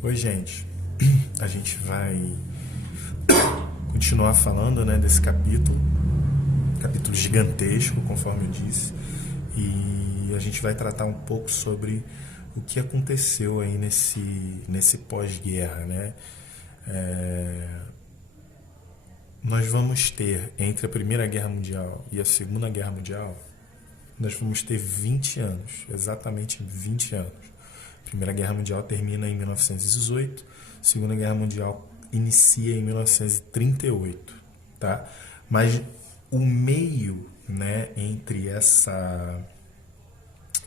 Oi, gente. A gente vai continuar falando, né, desse capítulo gigantesco, conforme eu disse, e a gente vai tratar um pouco sobre o que aconteceu aí nesse pós-guerra, né? Nós vamos ter, entre a Primeira Guerra Mundial e a Segunda Guerra Mundial, nós vamos ter 20 anos, exatamente 20 anos. A Primeira Guerra Mundial termina em 1918, a Segunda Guerra Mundial inicia em 1938, tá? Mas o meio, né, entre essa,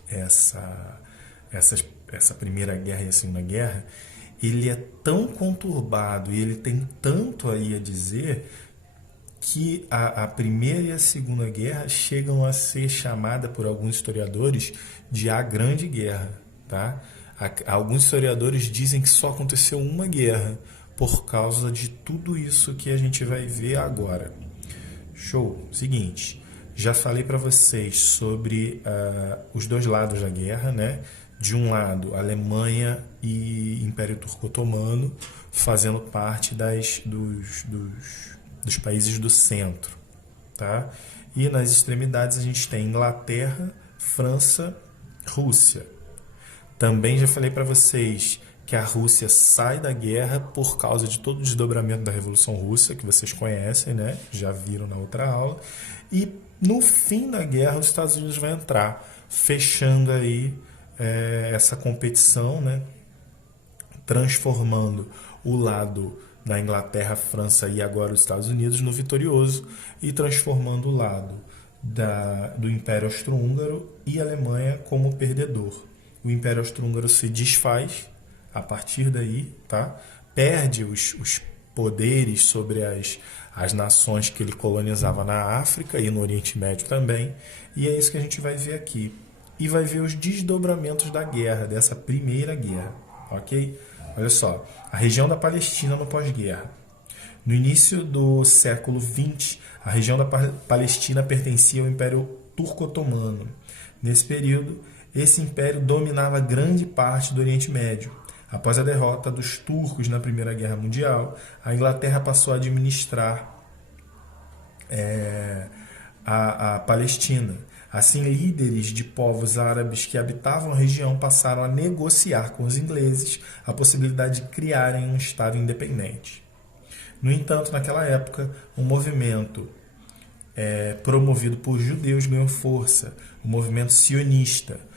essa Primeira Guerra e a Segunda Guerra, ele é tão conturbado e ele tem tanto aí a dizer que a Primeira e a Segunda Guerra chegam a ser chamada por alguns historiadores de a Grande Guerra, tá? Alguns historiadores dizem que só aconteceu uma guerra por causa de tudo isso que a gente vai ver agora. Show. Seguinte, já falei para vocês sobre os dois lados da guerra, né? De um lado, Alemanha e Império Turco-Otomano fazendo parte dos países do centro, tá? E nas extremidades a gente tem Inglaterra, França, Rússia. Também já falei para vocês que a Rússia sai da guerra por causa de todo o desdobramento da Revolução Russa, que vocês conhecem, né? Já viram na outra aula. E no fim da guerra, os Estados Unidos vão entrar, fechando aí essa competição, né? Transformando o lado da Inglaterra, França e agora os Estados Unidos no vitorioso e transformando o lado do Império Austro-Húngaro e Alemanha como perdedor. O Império Austro-Húngaro se desfaz a partir daí, tá? Perde os poderes sobre as nações que ele colonizava na África e no Oriente Médio também. E é isso que a gente vai ver aqui. E vai ver os desdobramentos da guerra, dessa primeira guerra, ok? Olha só, a região da Palestina no pós-guerra. No início do século XX, a região da Palestina pertencia ao Império Turco-Otomano. Nesse período, esse império dominava grande parte do Oriente Médio. Após a derrota dos turcos na Primeira Guerra Mundial, a Inglaterra passou a administrar a Palestina. Assim, líderes de povos árabes que habitavam a região passaram a negociar com os ingleses a possibilidade de criarem um Estado independente. No entanto, naquela época, um movimento promovido por judeus ganhou força, o movimento sionista.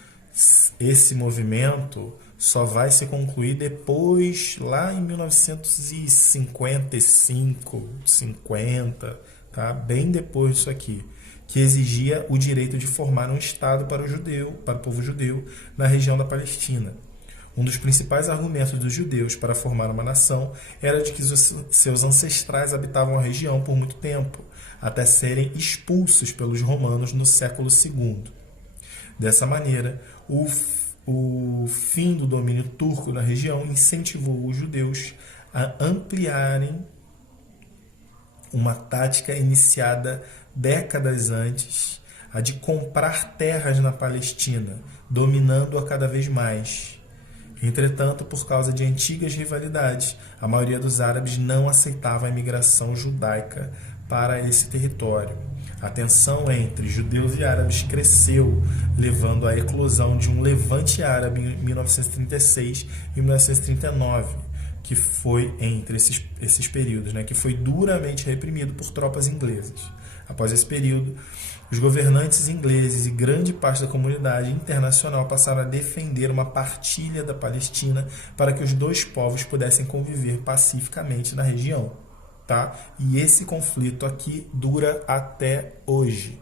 Esse movimento só vai se concluir depois, lá em 1955, 50, tá? Bem depois disso aqui, que exigia o direito de formar um Estado para o povo judeu na região da Palestina. Um dos principais argumentos dos judeus para formar uma nação era de que seus ancestrais habitavam a região por muito tempo, até serem expulsos pelos romanos no século II. Dessa maneira, o fim do domínio turco na região incentivou os judeus a ampliarem uma tática iniciada décadas antes, a de comprar terras na Palestina, dominando-a cada vez mais. Entretanto, por causa de antigas rivalidades, a maioria dos árabes não aceitava a imigração judaica para esse território. A tensão entre judeus e árabes cresceu, levando à eclosão de um levante árabe em 1936 e 1939, que foi entre esses períodos, né, que foi duramente reprimido por tropas inglesas. Após esse período, os governantes ingleses e grande parte da comunidade internacional passaram a defender uma partilha da Palestina para que os dois povos pudessem conviver pacificamente na região. Tá? E esse conflito aqui dura até hoje.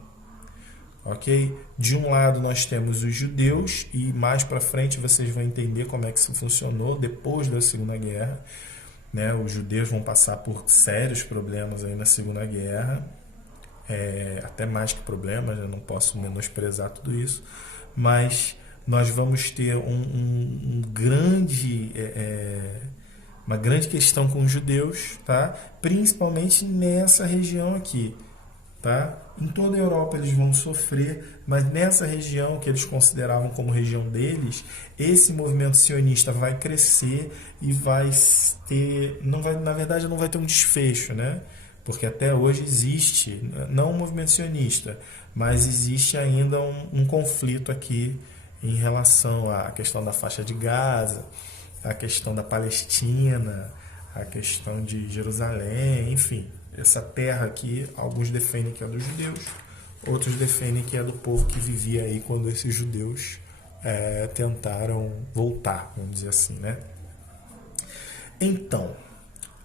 Ok? De um lado nós temos os judeus, e mais para frente vocês vão entender como é que isso funcionou depois da Segunda Guerra. Né? Os judeus vão passar por sérios problemas aí na Segunda Guerra, até mais que problemas, eu não posso menosprezar tudo isso, mas nós vamos ter uma grande questão com os judeus, tá? Principalmente nessa região aqui, tá? Em toda a Europa eles vão sofrer, mas nessa região que eles consideravam como região deles, esse movimento sionista vai crescer e vai ter, não vai, na verdade não vai ter um desfecho, né? Porque até hoje existe, não um movimento sionista, mas existe ainda um conflito aqui em relação à questão da faixa de Gaza, a questão da Palestina, a questão de Jerusalém, enfim. Essa terra aqui, alguns defendem que é dos judeus, outros defendem que é do povo que vivia aí quando esses judeus tentaram voltar, vamos dizer assim, né? Então,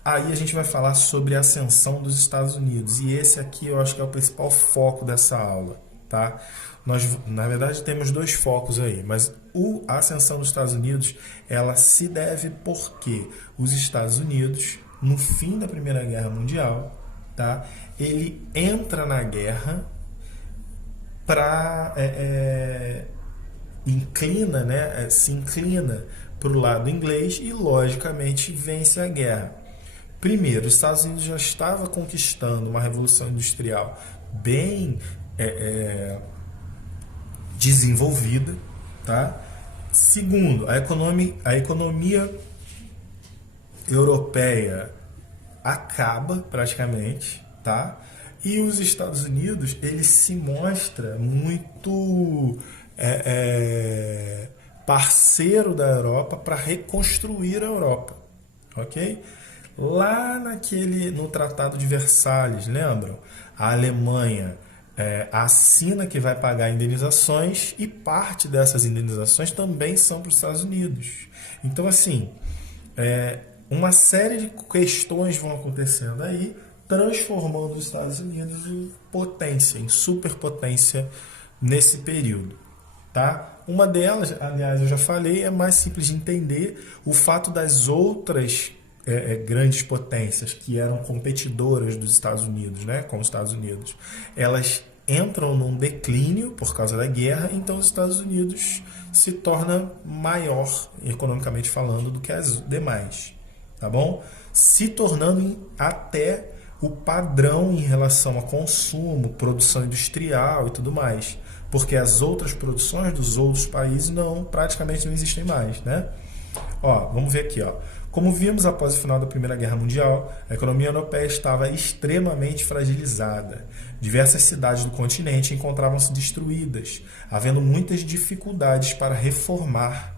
aí a gente vai falar sobre a ascensão dos Estados Unidos, e esse aqui eu acho que é o principal foco dessa aula, tá? Nós, na verdade, temos dois focos aí, mas a ascensão dos Estados Unidos, ela se deve porque os Estados Unidos, no fim da Primeira Guerra Mundial, tá? Ele entra na guerra para se inclina para o lado inglês e logicamente vence a guerra. Primeiro, os Estados Unidos já estava conquistando uma revolução industrial bem desenvolvida, tá? Segundo, a economia europeia acaba praticamente, tá? E os Estados Unidos, ele se mostra muito parceiro da Europa para reconstruir a Europa, ok? Lá no Tratado de Versalhes, lembram? A Alemanha assina que vai pagar indenizações e parte dessas indenizações também são para os Estados Unidos. Então, assim, uma série de questões vão acontecendo aí, transformando os Estados Unidos em potência, em superpotência nesse período. Tá? Uma delas, aliás, eu já falei, é mais simples de entender, o fato das outras grandes potências que eram competidoras dos Estados Unidos, né, com os Estados Unidos, elas entram num declínio por causa da guerra, então os Estados Unidos se torna maior, economicamente falando, do que as demais, tá bom? Se tornando até o padrão em relação a consumo, produção industrial e tudo mais, porque as outras produções dos outros países praticamente não existem mais, né? Ó, vamos ver aqui, ó. Como vimos após o final da Primeira Guerra Mundial, a economia europeia estava extremamente fragilizada. Diversas cidades do continente encontravam-se destruídas, havendo muitas dificuldades para retomar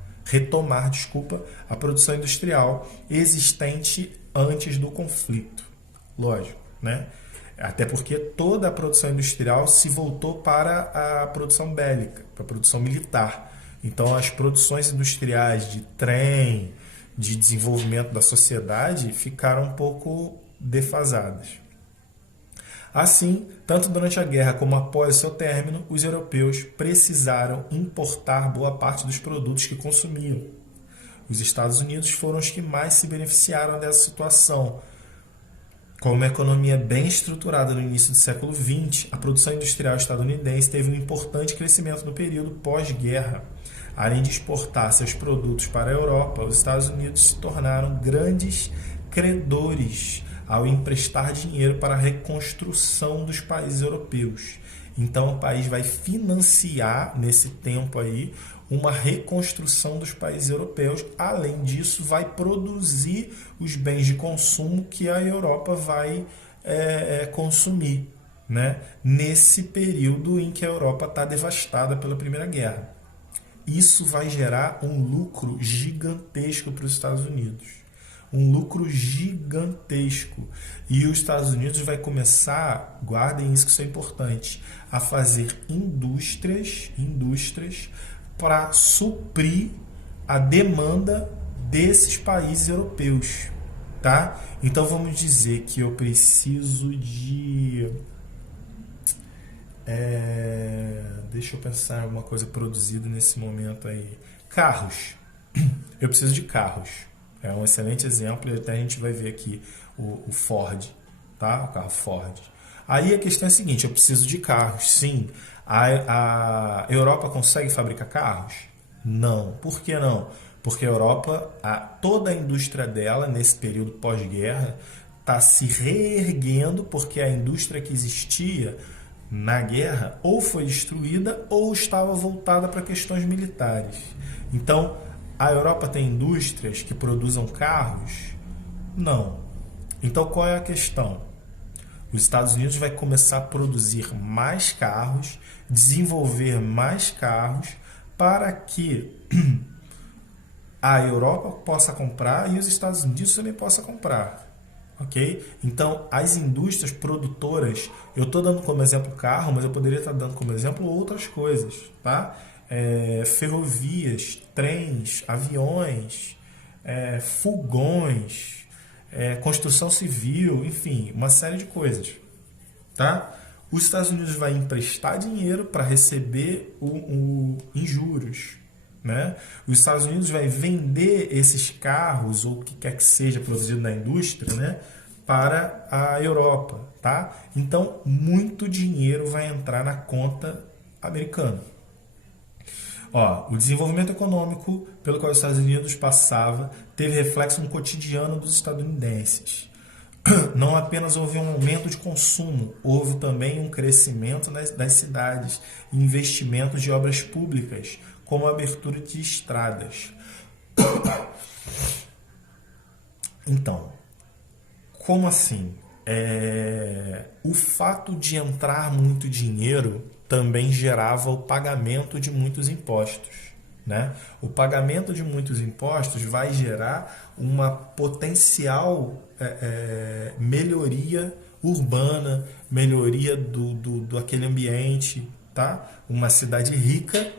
a produção industrial existente antes do conflito. Lógico, né? Até porque toda a produção industrial se voltou para a produção bélica, para a produção militar. Então, as produções industriais de trem, de desenvolvimento da sociedade, ficaram um pouco defasadas. Assim, tanto durante a guerra como após seu término, os europeus precisaram importar boa parte dos produtos que consumiam. Os Estados Unidos foram os que mais se beneficiaram dessa situação. Com uma economia bem estruturada no início do século XX, a produção industrial estadunidense teve um importante crescimento no período pós-guerra. Além de exportar seus produtos para a Europa, os Estados Unidos se tornaram grandes credores ao emprestar dinheiro para a reconstrução dos países europeus. Então, o país vai financiar, nesse tempo aí, uma reconstrução dos países europeus. Além disso, vai produzir os bens de consumo que a Europa vai consumir, né? Nesse período em que a Europa está devastada pela Primeira Guerra. Isso vai gerar um lucro gigantesco para os Estados Unidos. Um lucro gigantesco. E os Estados Unidos vai começar, guardem isso que isso é importante, a fazer indústrias para suprir a demanda desses países europeus, tá? Então vamos dizer que eu preciso de... deixa eu pensar alguma coisa produzida nesse momento aí. Carros. Eu preciso de carros. É um excelente exemplo, e até a gente vai ver aqui o Ford, tá? O carro Ford. Aí a questão é a seguinte, eu preciso de carros, sim. A Europa consegue fabricar carros? Não. Por que não? Porque a Europa, toda a indústria dela, nesse período pós-guerra, está se reerguendo, porque a indústria que existia na guerra ou foi destruída ou estava voltada para questões militares. Então, a Europa tem indústrias que produzam carros? Não. Então, qual é a questão? Os Estados Unidos vai começar a produzir mais carros, desenvolver mais carros, para que a Europa possa comprar e os Estados Unidos também possam comprar. Ok? Então, as indústrias produtoras, eu estou dando como exemplo carro, mas eu poderia estar dando como exemplo outras coisas, tá? Ferrovias, trens, aviões, fogões, construção civil, enfim, uma série de coisas, tá? Os Estados Unidos vai emprestar dinheiro para receber em juros, né? Os Estados Unidos vai vender esses carros ou o que quer que seja produzido na indústria, né, para a Europa, tá? Então, muito dinheiro vai entrar na conta americana. O desenvolvimento econômico pelo qual os Estados Unidos passava teve reflexo no cotidiano dos estadunidenses. Não apenas houve um aumento de consumo, houve também um crescimento das cidades, investimentos de obras públicas, como a abertura de estradas. Então, como assim? O fato de entrar muito dinheiro também gerava o pagamento de muitos impostos, né? O pagamento de muitos impostos vai gerar uma potencial melhoria urbana, melhoria do aquele ambiente, tá? Uma cidade rica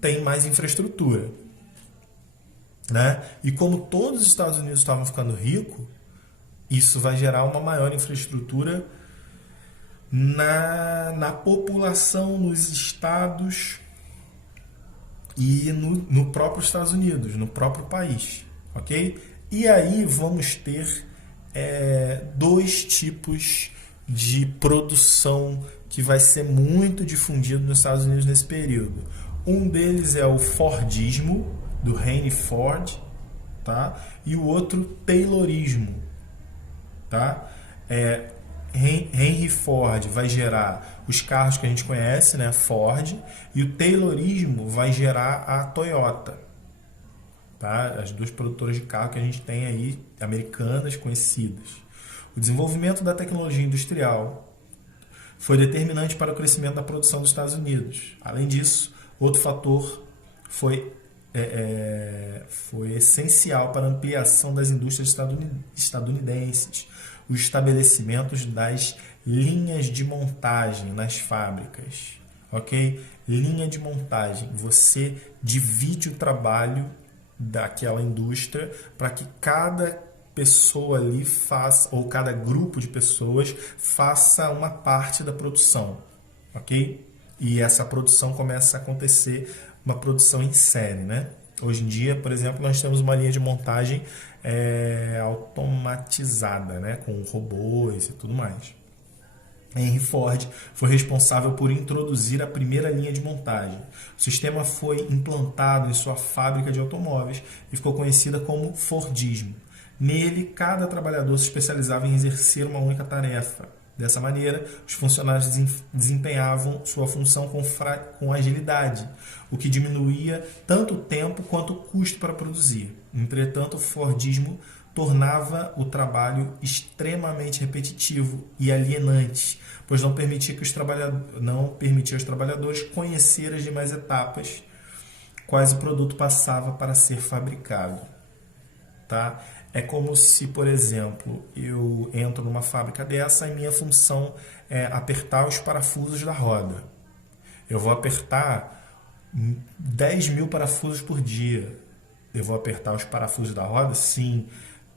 tem mais infraestrutura, né? E como todos os Estados Unidos estavam ficando ricos, isso vai gerar uma maior infraestrutura na população, nos estados e no próprio Estados Unidos, no próprio país, ok? E aí vamos ter dois tipos de produção que vai ser muito difundido nos Estados Unidos nesse período. Um deles é o Fordismo, do Henry Ford, tá? E o outro, Taylorismo, tá? Henry Ford vai gerar os carros que a gente conhece, né? Ford, e o Taylorismo vai gerar a Toyota, tá? As duas produtoras de carro que a gente tem aí, americanas, conhecidas. O desenvolvimento da tecnologia industrial foi determinante para o crescimento da produção dos Estados Unidos. Além disso, outro fator foi essencial para a ampliação das indústrias estadunidenses, os estabelecimentos das linhas de montagem nas fábricas, ok? Linha de montagem, você divide o trabalho daquela indústria para que cada pessoa ali faça, ou cada grupo de pessoas faça uma parte da produção, ok? E essa produção começa a acontecer, uma produção em série, né? Hoje em dia, por exemplo, nós temos uma linha de montagem automatizada, né? Com robôs e tudo mais. Henry Ford foi responsável por introduzir a primeira linha de montagem. O sistema foi implantado em sua fábrica de automóveis e ficou conhecida como Fordismo. Nele, cada trabalhador se especializava em exercer uma única tarefa. Dessa maneira, os funcionários desempenhavam sua função com agilidade, o que diminuía tanto o tempo quanto o custo para produzir. Entretanto, o Fordismo tornava o trabalho extremamente repetitivo e alienante, pois não permitia aos trabalhadores conhecer as demais etapas quais o produto passava para ser fabricado. Tá? É como se, por exemplo, eu entro numa fábrica dessa e minha função é apertar os parafusos da roda. Eu vou apertar 10 mil parafusos por dia. Eu vou apertar os parafusos da roda? Sim.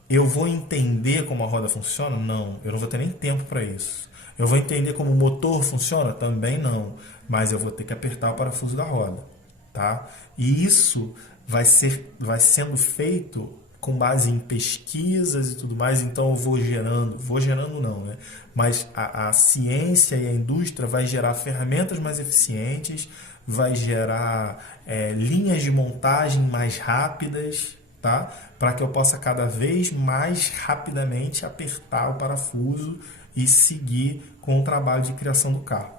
Eu vou entender como a roda funciona? Não. Eu não vou ter nem tempo para isso. Eu vou entender como o motor funciona? Também não. Mas eu vou ter que apertar o parafuso da roda. Tá? E isso vai sendo feito com base em pesquisas e tudo mais, então eu vou gerando não, né? Mas a ciência e a indústria vai gerar ferramentas mais eficientes, vai gerar linhas de montagem mais rápidas, tá? Para que eu possa cada vez mais rapidamente apertar o parafuso e seguir com o trabalho de criação do carro,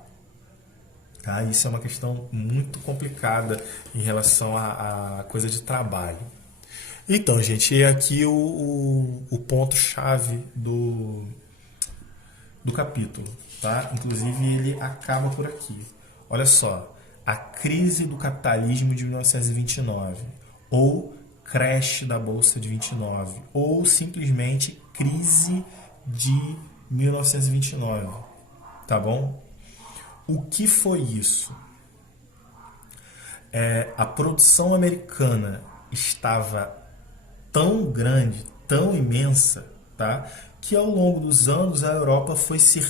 Tá? Isso é uma questão muito complicada em relação à coisa de trabalho. Então, gente, é aqui o ponto-chave do capítulo. Tá? Inclusive, ele acaba por aqui. Olha só, a crise do capitalismo de 1929, ou crash da Bolsa de 29, ou simplesmente crise de 1929. Tá bom? O que foi isso? A produção americana estava tão grande, tão imensa, tá? Que ao longo dos anos a Europa foi se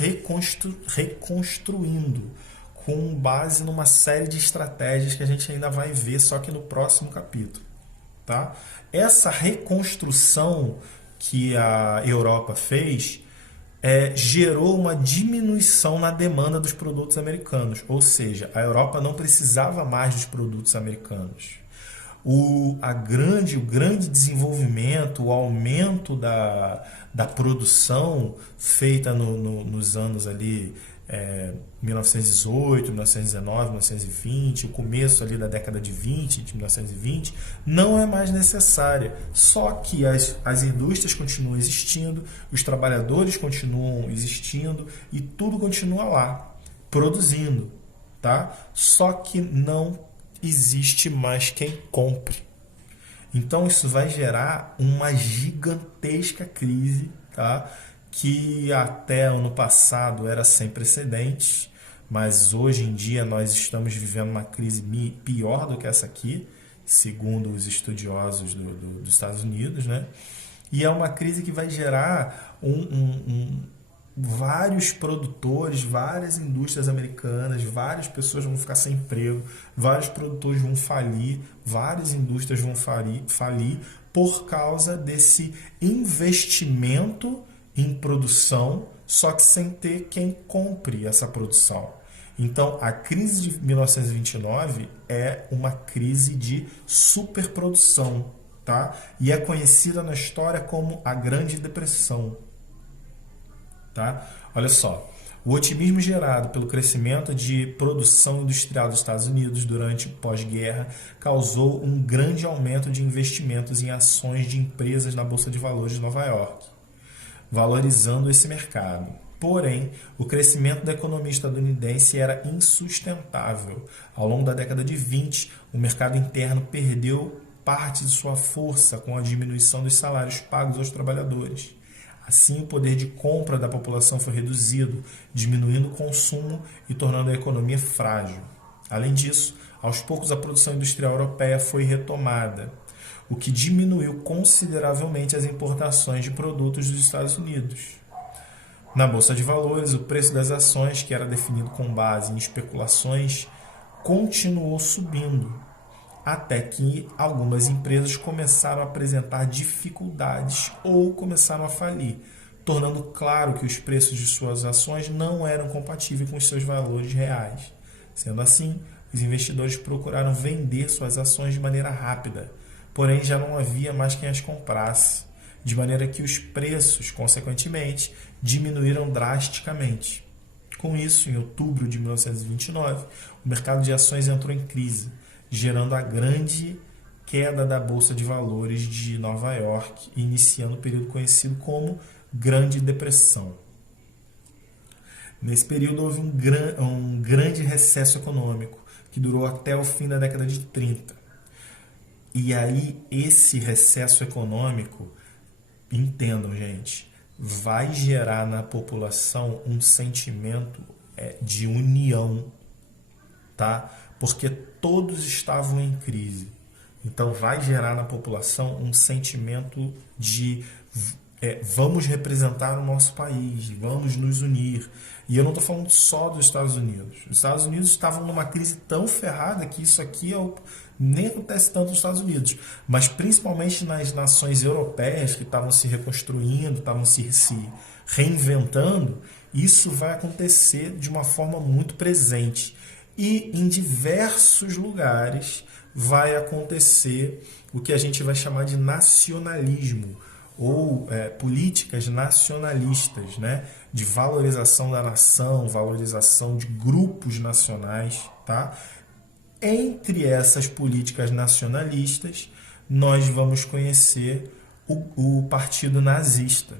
reconstruindo com base numa série de estratégias que a gente ainda vai ver só que no próximo capítulo. Tá? Essa reconstrução que a Europa fez gerou uma diminuição na demanda dos produtos americanos, ou seja, a Europa não precisava mais dos produtos americanos. O grande desenvolvimento, o aumento da produção feita nos anos ali 1918, 1919, 1920, o começo ali da década de 1920, não é mais necessária. Só que as indústrias continuam existindo, os trabalhadores continuam existindo e tudo continua lá, produzindo. Tá? Só que não existe mais quem compre. Então isso vai gerar uma gigantesca crise, tá? Que até ano passado era sem precedentes, mas hoje em dia nós estamos vivendo uma crise pior do que essa aqui, segundo os estudiosos dos Estados Unidos, né? E é uma crise que vai gerar vários produtores, várias indústrias americanas, várias pessoas vão ficar sem emprego, vários produtores vão falir, várias indústrias vão falir por causa desse investimento em produção, só que sem ter quem compre essa produção. Então, a crise de 1929 é uma crise de superprodução, tá? E é conhecida na história como a Grande Depressão. Tá? Olha só, o otimismo gerado pelo crescimento de produção industrial dos Estados Unidos durante o pós-guerra causou um grande aumento de investimentos em ações de empresas na Bolsa de Valores de Nova York, valorizando esse mercado. Porém, o crescimento da economia estadunidense era insustentável. Ao longo da década de 20, o mercado interno perdeu parte de sua força com a diminuição dos salários pagos aos trabalhadores. Assim, o poder de compra da população foi reduzido, diminuindo o consumo e tornando a economia frágil. Além disso, aos poucos a produção industrial europeia foi retomada, o que diminuiu consideravelmente as importações de produtos dos Estados Unidos. Na Bolsa de Valores, o preço das ações, que era definido com base em especulações, continuou subindo, até que algumas empresas começaram a apresentar dificuldades ou começaram a falir, tornando claro que os preços de suas ações não eram compatíveis com os seus valores reais. Sendo assim, os investidores procuraram vender suas ações de maneira rápida, porém já não havia mais quem as comprasse, de maneira que os preços, consequentemente, diminuíram drasticamente. Com isso, em outubro de 1929, o mercado de ações entrou em crise, gerando a grande queda da Bolsa de Valores de Nova York, iniciando o período conhecido como Grande Depressão. Nesse período houve um grande recesso econômico, que durou até o fim da década de 30. E aí, esse recesso econômico, entendam, gente, vai gerar na população um sentimento de união, tá? Porque todos estavam em crise. Então vai gerar na população um sentimento de vamos representar o nosso país, vamos nos unir. E eu não estou falando só dos Estados Unidos. Os Estados Unidos estavam numa crise tão ferrada que isso aqui nem acontece tanto nos Estados Unidos, mas principalmente nas nações europeias que estavam se reconstruindo, estavam se reinventando, isso vai acontecer de uma forma muito presente. E em diversos lugares vai acontecer o que a gente vai chamar de nacionalismo, ou políticas nacionalistas, né, de valorização da nação, valorização de grupos nacionais, tá? Entre essas políticas nacionalistas, nós vamos conhecer o Partido Nazista,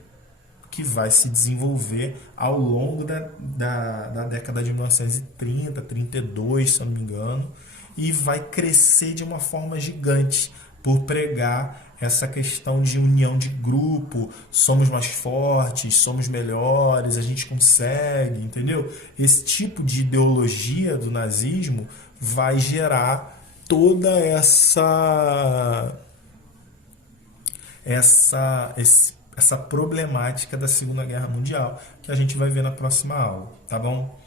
que vai se desenvolver ao longo da década de 1930, 32, se eu não me engano, e vai crescer de uma forma gigante por pregar essa questão de união de grupo, somos mais fortes, somos melhores, a gente consegue, entendeu? Esse tipo de ideologia do nazismo vai gerar toda essa problemática da Segunda Guerra Mundial, que a gente vai ver na próxima aula, tá bom?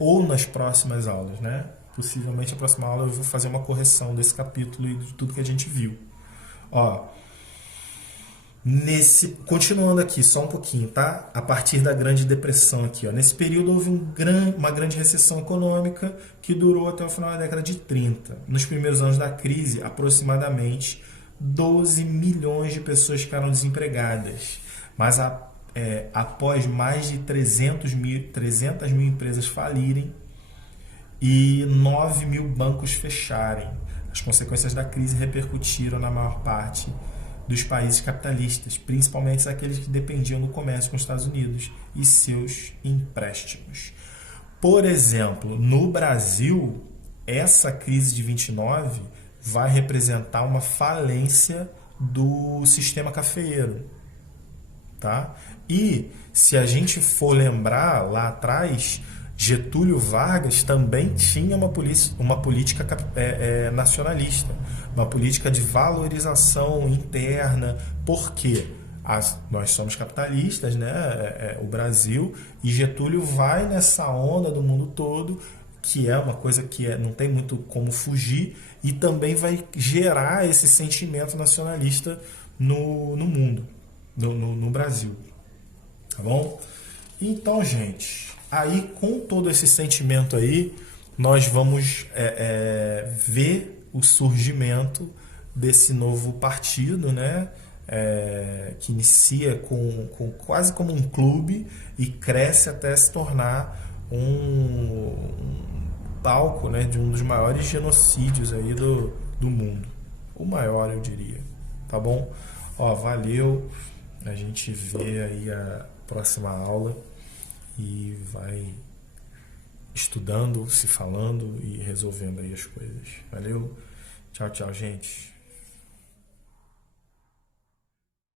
Ou nas próximas aulas, né? Possivelmente a próxima aula eu vou fazer uma correção desse capítulo e de tudo que a gente viu. Ó, continuando aqui só um pouquinho, tá? A partir da Grande Depressão aqui, ó. Nesse período houve uma grande recessão econômica que durou até o final da década de 30. Nos primeiros anos da crise, aproximadamente 12 milhões de pessoas ficaram desempregadas. Mas após mais de 300 mil empresas falirem e 9 mil bancos fecharem, as consequências da crise repercutiram na maior parte dos países capitalistas, principalmente aqueles que dependiam do comércio com os Estados Unidos e seus empréstimos. Por exemplo, no Brasil, essa crise de 29 vai representar uma falência do sistema cafeeiro, tá? E se a gente for lembrar lá atrás, Getúlio Vargas também tinha uma política nacionalista, uma política de valorização interna. Por quê? Nós somos capitalistas, né? O Brasil, e Getúlio vai nessa onda do mundo todo, que é uma coisa que não tem muito como fugir, e também vai gerar esse sentimento nacionalista no mundo, no Brasil. Tá bom? Então, gente, aí com todo esse sentimento aí, nós vamos ver o surgimento desse novo partido, né? Que inicia com quase como um clube e cresce até se tornar um palco, né, de um dos maiores genocídios aí do mundo. O maior, eu diria. Tá bom? Ó, valeu. A gente vê aí a próxima aula e vai estudando, se falando e resolvendo aí as coisas. Valeu? Tchau, tchau, gente.